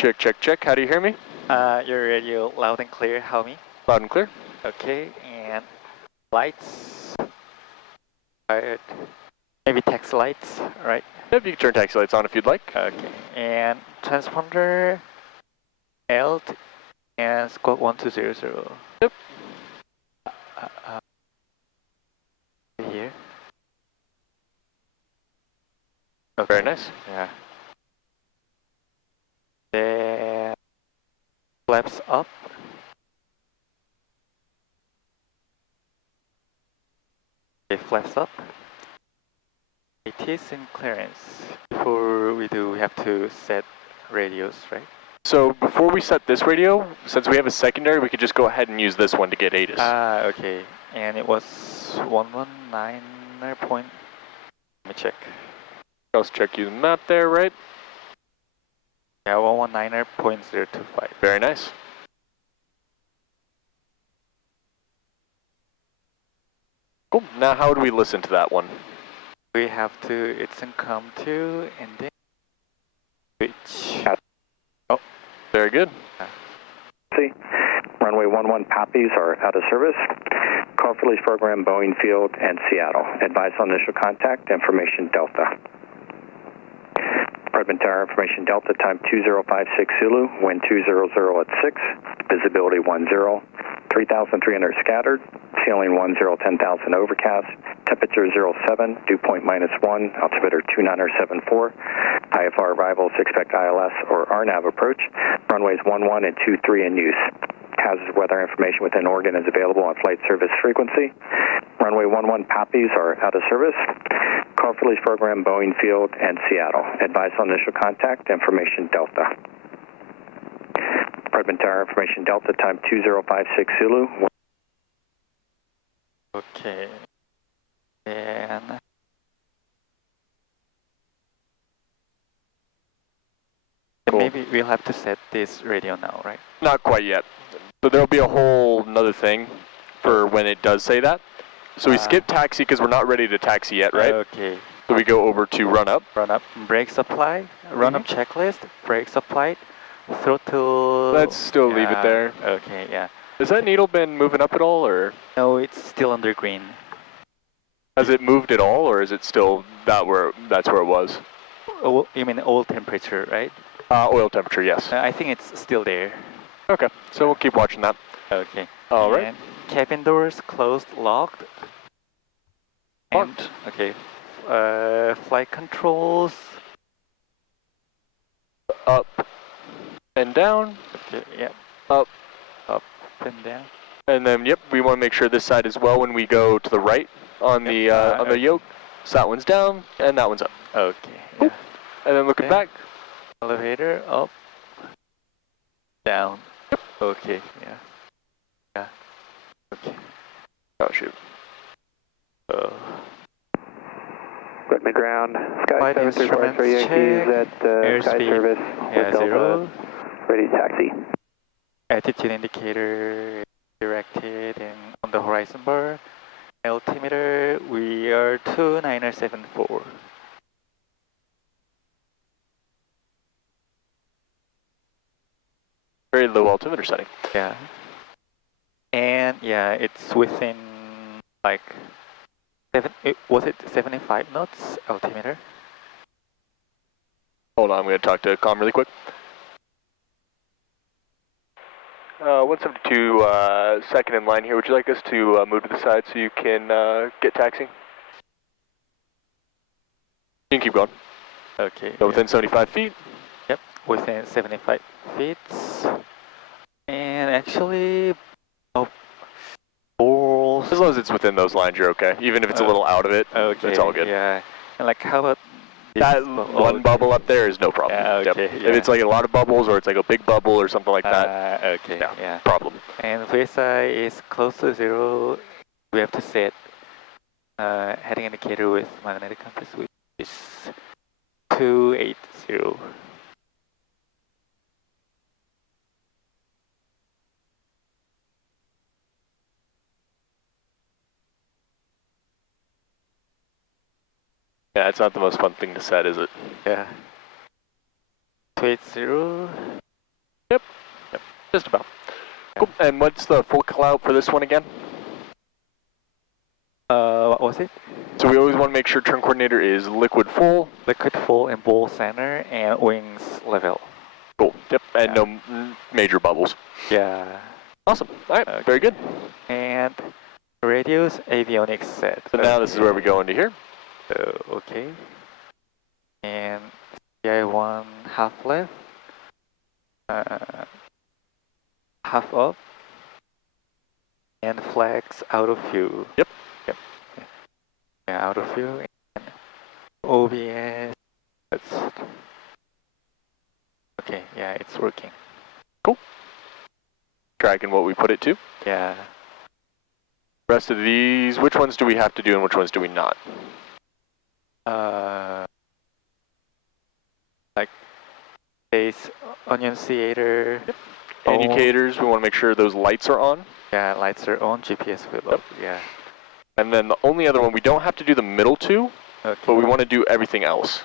Check, check, check. How do you hear me? Your radio loud and clear, how me? Loud and clear. Okay, and lights. Right. Maybe text lights, right? Yep, you can turn taxi lights on if you'd like. Okay, and transponder, ELT, and squawk 1200. Yep. Here. Okay. Very nice. Yeah. Then flaps up. Okay, flaps up. It is in clearance. Before we do, we have to set radios, right? So before we set this radio, since we have a secondary, we could just go ahead and use this one to get ATIS. Okay. And it was 119 point. Let me check. Let's check you the map there, right? Yeah, 119.025. Very nice. Cool. Now how do we listen to that one? We have to, it's in COM2 and then switch. Oh, very good. See, runway 11 Poppies are out of service. Call for release program Boeing Field and Seattle. Advise on initial contact, information Delta. Department Tower, information Delta, time 2056 Zulu, wind 200 at 6, visibility 10, 3,300 scattered, ceiling 10 overcast, temperature 07, dew point -1, altimeter 2974, IFR arrivals, expect ILS or RNAV approach, runways 11 and 23 in use. Hazard weather information within Oregon is available on flight service frequency. Runway 11 Poppies are out of service. Call for release program Boeing Field and Seattle. Advise on initial contact, information Delta. Department Tower, information Delta, time 2056 Zulu. Okay. And Cool. Maybe we'll have to set this radio now, right? Not quite yet. So there'll be a whole another thing for when it does say that. So we skip taxi because we're not ready to taxi yet, right? Okay. So we go over to run up. Run up, brake supply, run up checklist, brake supply, throttle. Let's still leave it there. Okay, yeah. Has that needle been moving up at all, or? No, it's still under green. Has it moved at all, or is it still that's where it was? Oh, you mean oil temperature, right? Oil temperature, yes. I think it's still there. Okay, so we'll keep watching that. Okay. All right. And cabin doors closed, locked. Locked. And, okay. Flight controls. Up and down. Okay, yep. Up. Up and down. And then, yep, we want to make sure this side as well when we go to the right on the yoke. So that one's down and that one's up. Okay. Yeah. And then looking back. Elevator up, down. Okay. Yeah. Yeah. Okay. Oh shoot. Equipment ground. Sky Flight service reports instruments for Yankees check. at Sky Airspeed. Service. Yeah, 0. Ready to taxi. Attitude indicator directed and on the horizon bar. Altimeter, we are 2974. Very low altimeter setting. Yeah. And yeah, it's within like was it 75 knots altimeter? Hold on, I'm going to talk to comm really quick. 172, second in line here. Would you like us to move to the side so you can get taxiing? You can keep going. Okay. So within 75 feet? Yep, within 75 feet. And actually, balls. As long as it's within those lines, you're okay. Even if it's a little out of it, it's all good. Yeah. And like, how about that one bubble up there is no problem. Yeah, okay. Yep. If it's like a lot of bubbles or it's like a big bubble or something like that, okay. Yeah. problem. And VSI is close to 0. We have to set heading indicator with magnetic compass, which is 280. Yeah, it's not the most fun thing to set, is it? Yeah. 280. Yep. Just about. Cool. And what's the full cloud for this one again? What was it? So we always want to make sure turn coordinator is liquid full. Liquid full and ball center and wings level. Cool. Yep. And Yeah. no major bubbles. Yeah. Awesome. All right. Okay. Very good. And radius avionics set. So now this is where we go into here. So, okay. And CI1 half left. Half up. And flags out of view. Yep. Yeah, out of view. And OBS. That's okay. Yeah, it's working. Tracking what we put it to. Yeah. Rest of these, which ones do we have to do and which ones do we not? Like base annunciator. Indicators, we want to make sure those lights are on. Yeah, lights are on. GPS will up. Yeah. And then the only other one, we don't have to do the middle two, Okay. but we want to do everything else.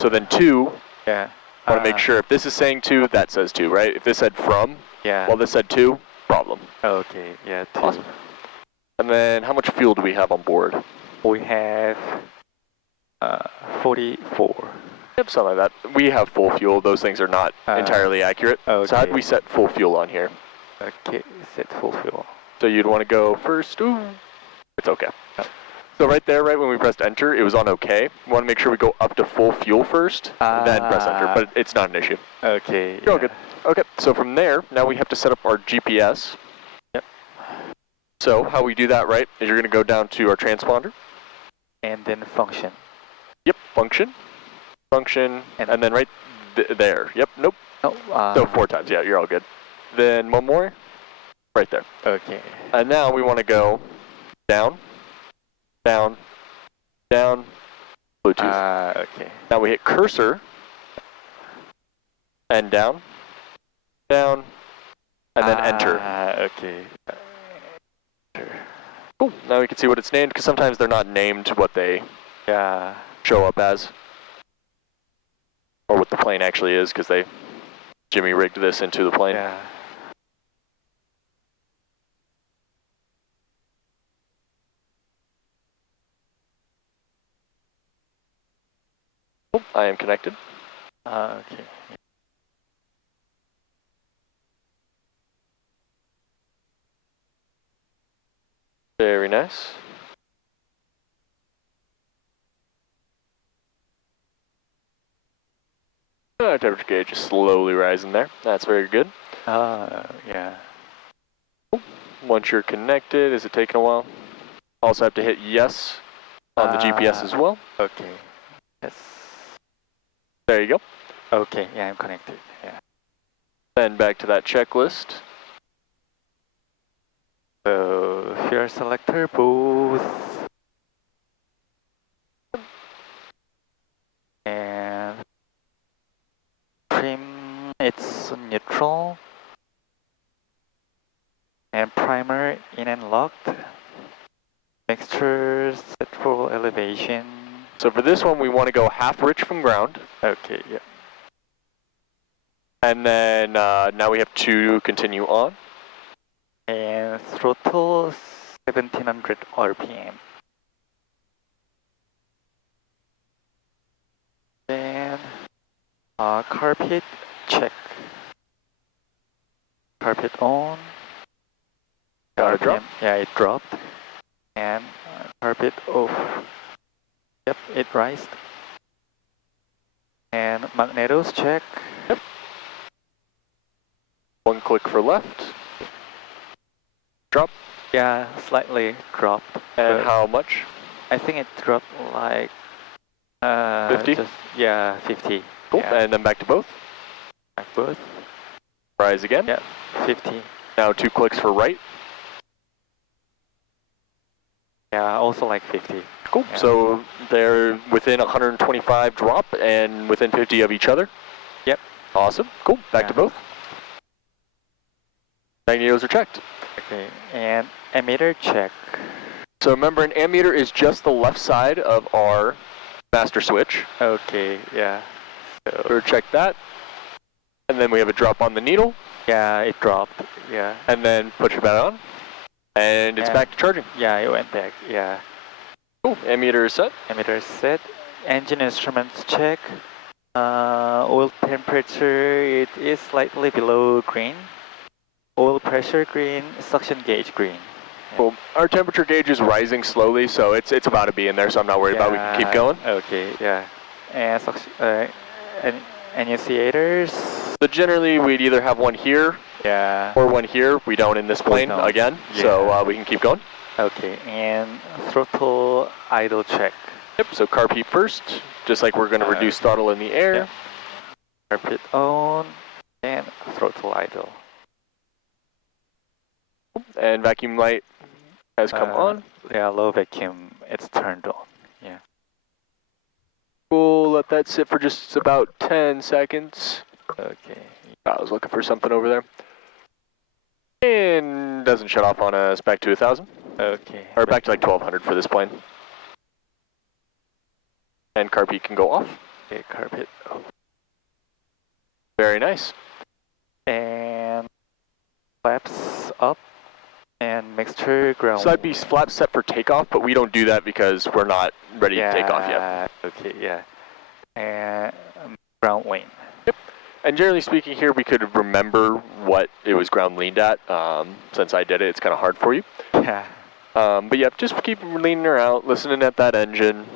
So then two, Yeah. want to make sure if this is saying two, that says two, right? If this said from, Yeah. well, this said two, problem. Okay. Yeah. Two. Awesome. And then how much fuel do we have on board? We have 44. Yep, something like that. We have full fuel. Those things are not entirely accurate. Okay. So how do we set full fuel on here? Okay. Set full fuel. So you'd want to go first. Ooh, it's okay. So right there, right when we pressed enter, it was on okay. We want to make sure we go up to full fuel first, then press enter, but it's not an issue. Okay. You're all good. Okay, so from there, now we have to set up our GPS. Yep. So how we do that, right, is you're going to go down to our transponder. And then function. Yep, function, and then right there. Yep, nope. Oh. So 4 times, yeah, you're all good. Then one more, right there. Okay. And now we want to go down, down, down, Bluetooth. Okay. Now we hit cursor, and down, down, and then enter. Okay. Cool. Now we can see what it's named, because sometimes they're not named what they Yeah. show up as, or what the plane actually is, because they Jimmy rigged this into the plane. Yeah. Cool. I am connected. Okay. Very nice. Temperature gauge is slowly rising there. That's very good. Yeah. Once you're connected, is it taking a while? Also have to hit yes on the GPS as well. Okay. Yes. There you go. Okay. Yeah, I'm connected. Yeah. Then back to that checklist. So fuel selector booth. And trim, it's neutral. And primer in and locked. Mixture set for elevation. So for this one, we want to go half rich from ground. Okay, yeah. And then now we have to continue on. And throttle 1700 RPM. Then carpet check. Carpet on. Got it drop? Yeah, it dropped. And carpet off. Yep, it rised. And magnetos check. Yep. One click for left. Drop. Yeah, slightly dropped. And but how much? I think it dropped like 50? Yeah, 50. Cool. Yeah. And then back to both. Back both. Rise again. Yeah, 50. Now 2 clicks for right. Yeah, also like 50. Cool. Yeah. So they're within 125 drop and within 50 of each other. Yep. Awesome. Cool. Back to both. Magnetos are checked. Okay, and emitter check. So remember, an ammeter is just the left side of our master switch. Okay, yeah. So check that. And then we have a drop on the needle. Yeah, it dropped. Yeah. and then put your bat on, and it's And- back to charging. Yeah, it went back. Yeah. Cool. Ammeter is set. Emitter set. Engine instruments check. Oil temperature, it is slightly below green. Oil pressure green. Suction gauge green. Cool. Our temperature gauge is rising slowly, so it's about to be in there, so I'm not worried about it. We can keep going. Okay, yeah. And initiators. So generally, we'd either have one here Yeah. or one here. We don't in this plane don't. again, Yeah. so we can keep going. Okay, and throttle idle check. Yep. So carb heat first, just like we're going to reduce throttle in the air. Yeah. Carpet on and throttle idle. And vacuum light has come on. Yeah, low vacuum. It's turned on. Yeah. We'll let that sit for just about 10 seconds. Okay. I was looking for something over there. And doesn't shut off on us back to 1,000. Okay. Or back to like 1,200 for this plane. And carb heat can go off. Okay, carpet. Oh. Very nice. And flaps up and mixture ground. So that'd be flap set for takeoff, but we don't do that because we're not ready to take off yet. Okay, yeah. And ground lane. And generally speaking here, we could remember what it was ground leaned at. Since I did it, it's kind of hard for you. Yeah. But yeah, just keep leaning her out, listening at that engine.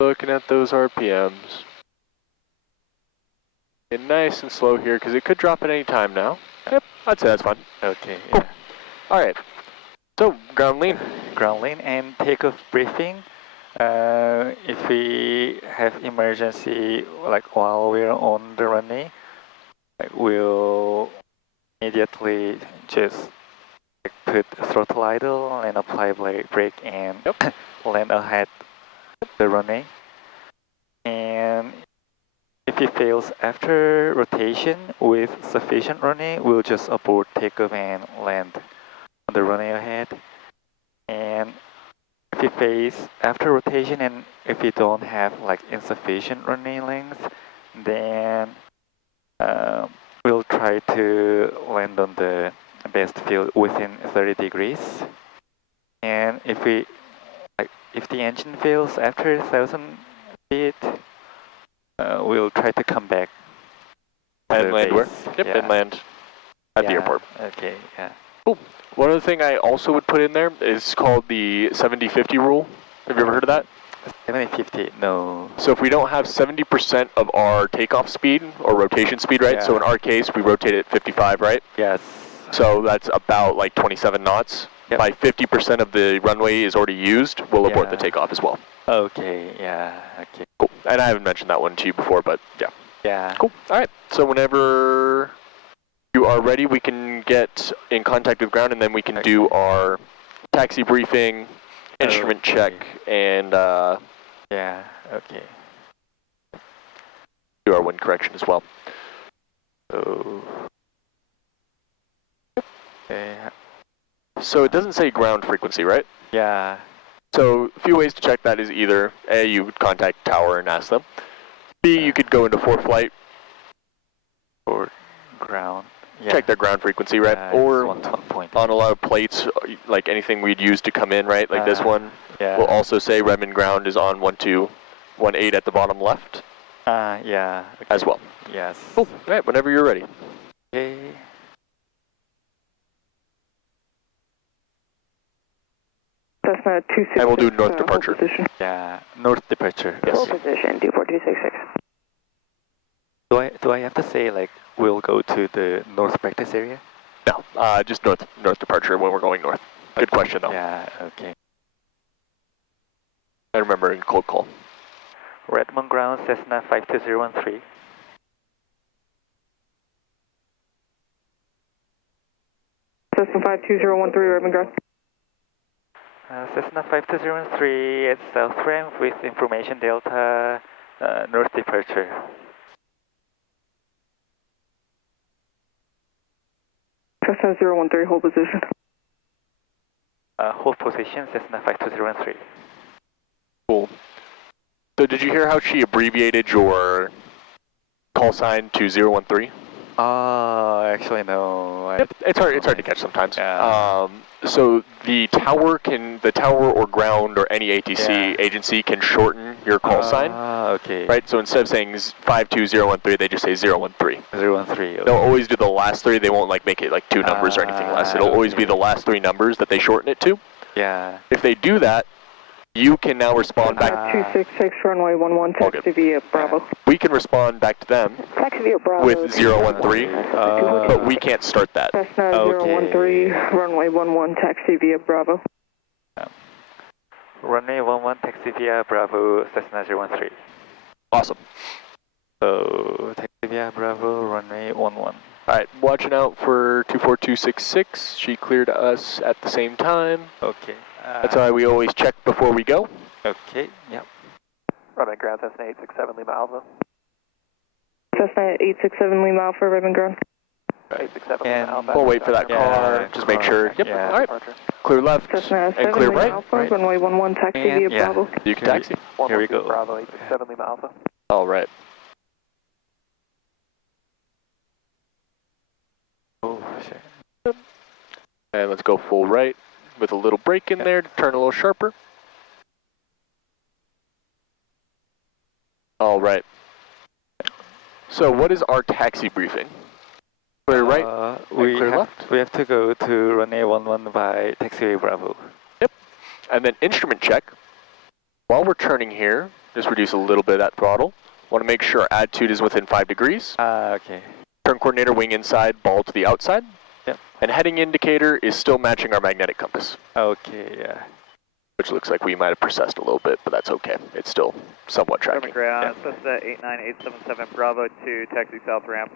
Looking at those RPMs. Get nice and slow here because it could drop at any time now. Yep, I'd say that's fine. Okay, Cool. yeah. All right. So ground lean. Ground lane and takeoff briefing. If we have emergency, like while we're on the runway, like we'll immediately just put throttle idle and apply brake and land ahead the runway. And if it fails after rotation with sufficient runway, we'll just abort takeoff and land on the runway ahead. And if it fails after rotation and if you don't have like insufficient runway length, then we'll try to land on the best field within 30 degrees. And if the engine fails after 1,000 feet, we'll try to come back. And land where? Yep, Yeah. and land at the airport. Okay, yeah. Cool. One other thing I also would put in there is called the 70-50 rule. Have you ever heard of that? 70-50, no. So if we don't have 70% of our takeoff speed or rotation speed, right? Yeah. So in our case, we rotate at 55, right? Yes. So that's about like 27 knots. Yep. By 50% of the runway is already used, we'll abort the Yeah. takeoff as well. Okay, yeah, okay. Cool. And I haven't mentioned that one to you before, but yeah. Yeah. Cool. All right. So whenever you are ready, we can get in contact with ground, and then we can do our taxi briefing, instrument check, and Yeah, okay. do our wind correction as well. So, okay. So it doesn't say ground frequency, right? Yeah. So a few ways to check that is either A, you would contact tower and ask them. B, you could go into ForeFlight, For ground. Yeah. check their ground frequency, right? It's Or 1.0. on a lot of plates, like anything we'd use to come in, right? Like this one, Yeah. will also say Redmond ground is on 1218 at the bottom left Yeah. Okay. as well. Yes. Cool. All right, whenever you're ready. Okay. Cessna 266. And we'll do north hold departure. Position. Yeah. North departure. Yes. Hold position, 24266. Do I have to say like we'll go to the north practice area? No, just north departure when we're going north. Good question though. Yeah. Okay. I remember in cold call. Redmond ground Cessna 52013. Cessna 52013, Redmond ground. Cessna 52013 at south ramp with information Delta north departure. Cessna 013, hold position. hold position, Cessna 5203. Cool. So did you hear how she abbreviated your call sign to 013? Actually no. Yep, it's hard to catch sometimes. Yeah. So the tower or ground or any ATC agency can shorten your call sign. Okay. Right, so instead of saying 52013, they just say 013. 013. Okay. They'll always do the last three. They won't like make it like two numbers or anything less. It'll always be the last three numbers that they shorten it to. Yeah. If they do that, you can now respond back. 266 runway 11 taxi via Bravo. We can respond back to them Taxi via Bravo. with 013, but we can't start that. Cessna 013 runway 11 taxi via Bravo. Runway 11 taxi via Bravo, Cessna 013. Awesome. So taxi via Bravo, runway 11. All right, watching out for 24266. She cleared us at the same time. Okay. That's why we always check before we go. Okay, yep. Runway ground, Cessna 867 Lima Alpha. Cessna 867 Lima Alpha, Redmond ground. 867 And Lima Alpha. We'll wait for that Yeah, car. Just make sure. Yep. yeah. All right. Clear left Cessna and 7 clear Lima right. Alpha, right. runway 11 taxi And via Bravo. You can taxi. Here we go. Bravo 867 Lima Alpha. All right. Oh, shit. And let's go full right with a little break in there to turn a little sharper. All right. So what is our taxi briefing? Clear right, we clear have, left. We have to go to runway 11 by taxiway Bravo. And then instrument check. While we're turning here, just reduce a little bit of that throttle. Want to make sure our attitude is within 5 degrees. Okay. Turn coordinator, wing inside, ball to the outside. Yep. And heading indicator is still matching our magnetic compass, Okay, yeah. which looks like we might have processed a little bit, but that's okay. It's still somewhat tracking. Ground, Cessna 89877 Bravo to taxi south ramp.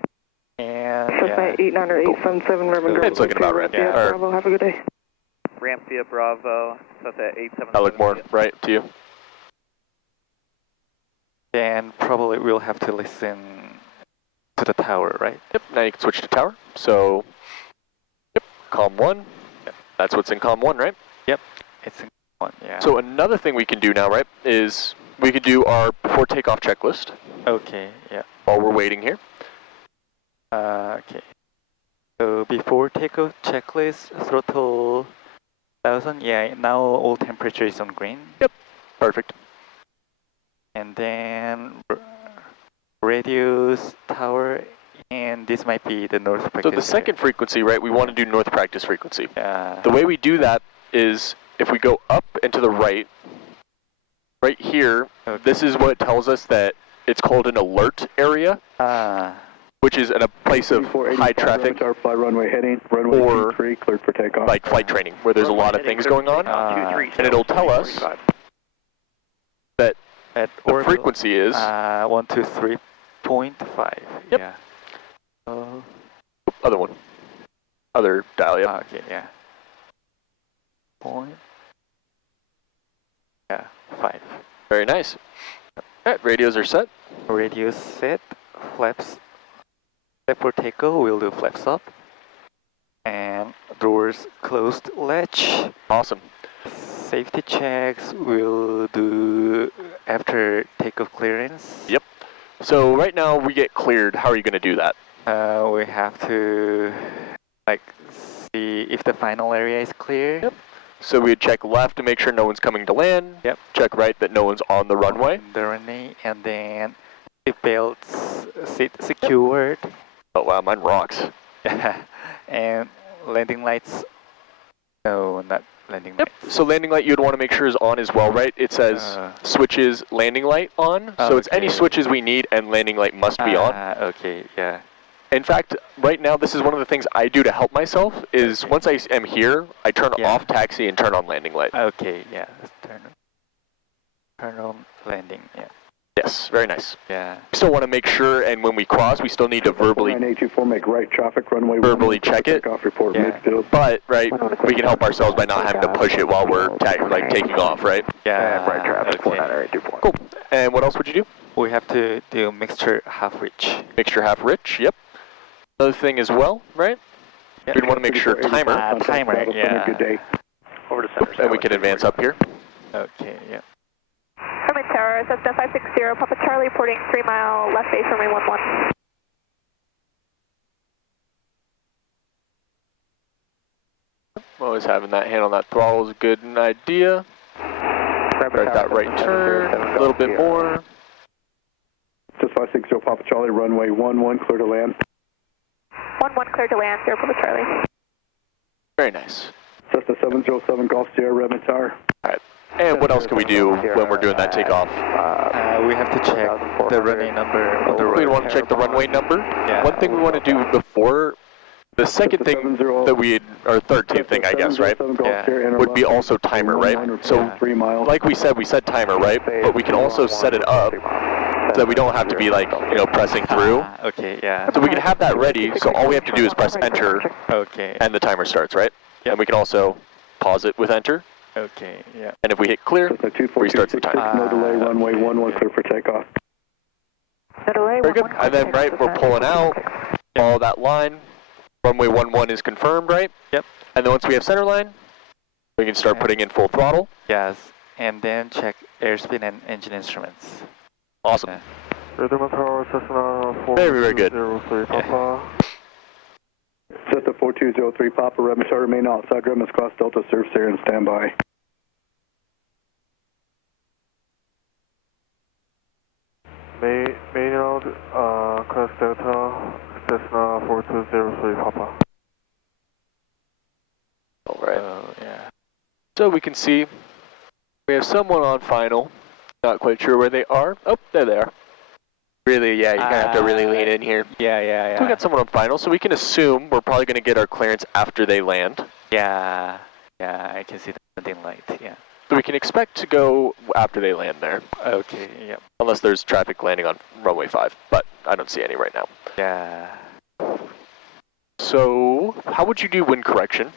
And Cessna 89877 Redmond ground. It's looking about right. Yeah, Or- Bravo, have a good day. Ramp via Bravo, Cessna 877. That look more right to you? then probably we'll have to listen to the tower, right? Yep, now you can switch to tower. So, yep, COM 1. Yep. That's what's in COM 1, right? It's in one, yeah. So another thing we can do now, right, is we could do our before takeoff checklist Okay, yeah. while we're waiting here. Okay. So before takeoff checklist, throttle 1000. Yeah, now all temperature is on green. Perfect. And then radius, tower, and this might be the north practice. So the second frequency, right, we want to do north practice frequency. The way we do that is if we go up and to the right, right here, Okay. this is what tells us that it's called an alert area, which is in a place of high traffic, Fly runway heading, runway or 23, cleared for takeoff. like flight training, where there's a lot of things going on, and it'll tell us that at the orbital, frequency is 123.5. Yep. Yeah. other one, other dial. Yep. Okay, yeah. Point. Yeah, 5. Very nice. All right, radios are set. Radio set, flaps. Set for takeoff, we'll do flaps up. And doors closed latch. Awesome. Safety checks we'll do after takeoff clearance. Yep. So right now we get cleared. How are you going to do that? We have to like see if the final area is clear. Yep. So we would check left to make sure no one's coming to land. Yep. Check right that no one's on the runway. The runway, and then seat belts secured. Oh wow, mine rocks. And landing lights. No, not landing Yep. lights. So landing light you'd want to make sure is on as well, right? It says switches landing light on. So it's any Okay. switches we need and landing light must be on. Okay, yeah. In fact, right now this is one of the things I do to help myself is Okay. once I am here, I turn Yeah. off taxi and turn on landing light. Okay, yeah. Let's turn on landing. Yeah, Yes, very nice. yeah. Still want to make sure, and when we cross, we still need to verbally 9824, make right traffic runway. verbally check it. Takeoff report Yeah. midfield. But right, we can help ourselves by not having to push it while we're taking off, right? Yeah. right traffic, Okay. 492824. Cool. And what else would you do? We have to do mixture half reach. Mixture half rich. Yep. Another thing as well, right? Yeah. We'd want to make sure timer. Timer, yeah. Good day. Over to And we can advance up here. Okay, yeah. Herman Tower, Cessna 560, Papa Charlie, reporting 3 mile left base, runway 11. Always having that hand on that throttle is a good idea. Start that right turn, a little bit more. Just 560 Papa Charlie, runway 11, clear to land. 11 clear to land, 0 Papa Charlie. Very nice. Cessna 707 Golf Sierra, Redmond Tower. Alright. And what else can we do when we're doing that takeoff? We have to check the runway number on the road. We want to check the runway number. Yeah. One thing we want to do before, the second thing that we, or third thing I guess, right, would be also timer, right? So, like we said timer, right? But we can also set it up so that we don't have to be like, you know, pressing through. Okay, yeah. So we can have that ready, so all we have to do is press enter, Okay. and the timer starts, right? And we can also pause it with enter, Okay, yeah. and if we hit clear, restarts the timer. No delay, runway 11, clear for takeoff. No delay, Very good. And then, right, we're pulling out, follow that line. Runway 11 is confirmed, right? Yep. And then once we have center line, we can start putting in full throttle. Yes, and then check airspeed and engine instruments. Awesome. Yeah. Redmond Tower, Cessna Very, very good. 403 Papa. Cessna 4203 Papa, Redmond Tower, remain outside Redmond's Cross Delta, surface area and standby. Maynard, Cross Delta, Cessna 4203 Papa. All right. Yeah. So we can see we have someone on final. Not quite sure where they are. Oh, there they are. Really, yeah, you're going to have to really lean in here. Yeah. So we got someone on final, so we can assume we're probably going to get our clearance after they land. Yeah, I can see the dim light, yeah. So we can expect to go after they land there. Okay, yep. Unless there's traffic landing on runway 5, but I don't see any right now. Yeah. So how would you do wind correction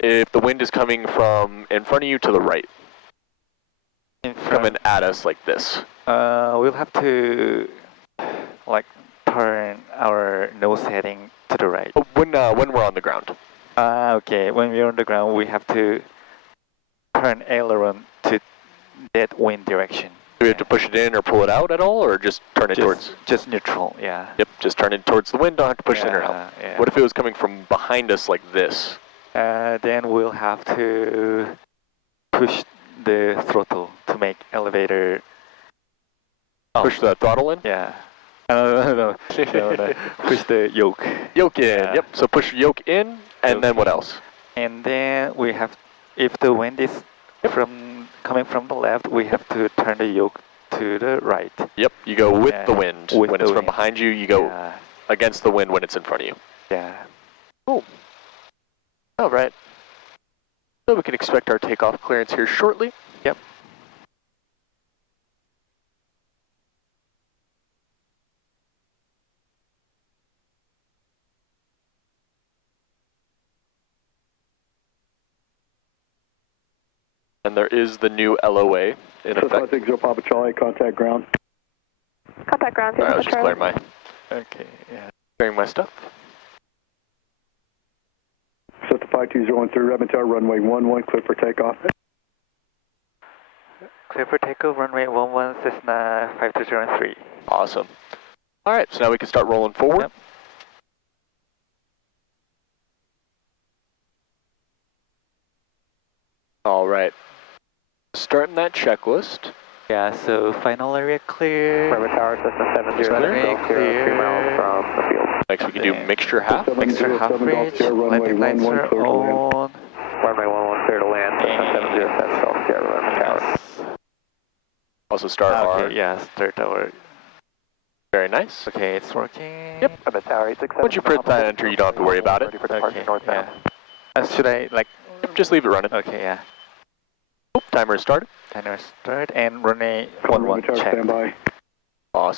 if the wind is coming from in front of you to the right? Coming at us like this. We'll have to like turn our nose heading to the right. Oh, when we're on the ground. Okay, when we're on the ground, we have to turn aileron to that wind direction. Do we have to push it in or pull it out at all, or just turn it towards? Just neutral, yeah. Yep, just turn it towards the wind, don't have to push it in or out. Yeah. What if it was coming from behind us like this? Then we'll have to push the throttle to make elevator. Push the throttle in? Yeah. No. Push the yoke. Yoke in, Yeah. yep. So push yoke in, and Yoke then what in. else? And then we have, if the wind is coming from the left, we have to turn the yoke to the right. Yep, you go with Yeah, the wind. with When the it's from wind. behind you, you go Yeah. against the wind when it's in front of you. Yeah. Cool. All right. So we can expect our takeoff clearance here shortly. Yep. And there is the new LOA in effect. 560 Papa Charlie, contact ground. Contact ground, All right, I was Cessna just Charlie. Okay, yeah. clearing my stuff. Cessna 5213 Redmond Tower, runway 11, clear for takeoff. Clear for takeoff, runway 11, Cessna 5203. Awesome. All right, so now we can start rolling forward. Yep. All right. Starting that checklist. Yeah, so final area clear. Redmond Tower, Cessna 700, Runway clear. 3 miles from the field. Next we can do Then mixture half. Mixture half 707 Golf bridge, Sierra, runway landing lights 11, are clear to land. on. Runway 11, clear to land, Cessna 707 Golf Sierra, Redmond Tower. Yes. Also start our, Okay, yeah, start our. very nice. Okay, it's working. Yep. Redmond Tower, 867. Once you print that enter, you don't have to worry about it. Ready for departure Okay, northbound. yeah. Should I like? Just leave it running. Okay, yeah. Oop, timer is started. Timer start and runway Redmond 11 Tower, check. standby. Awesome.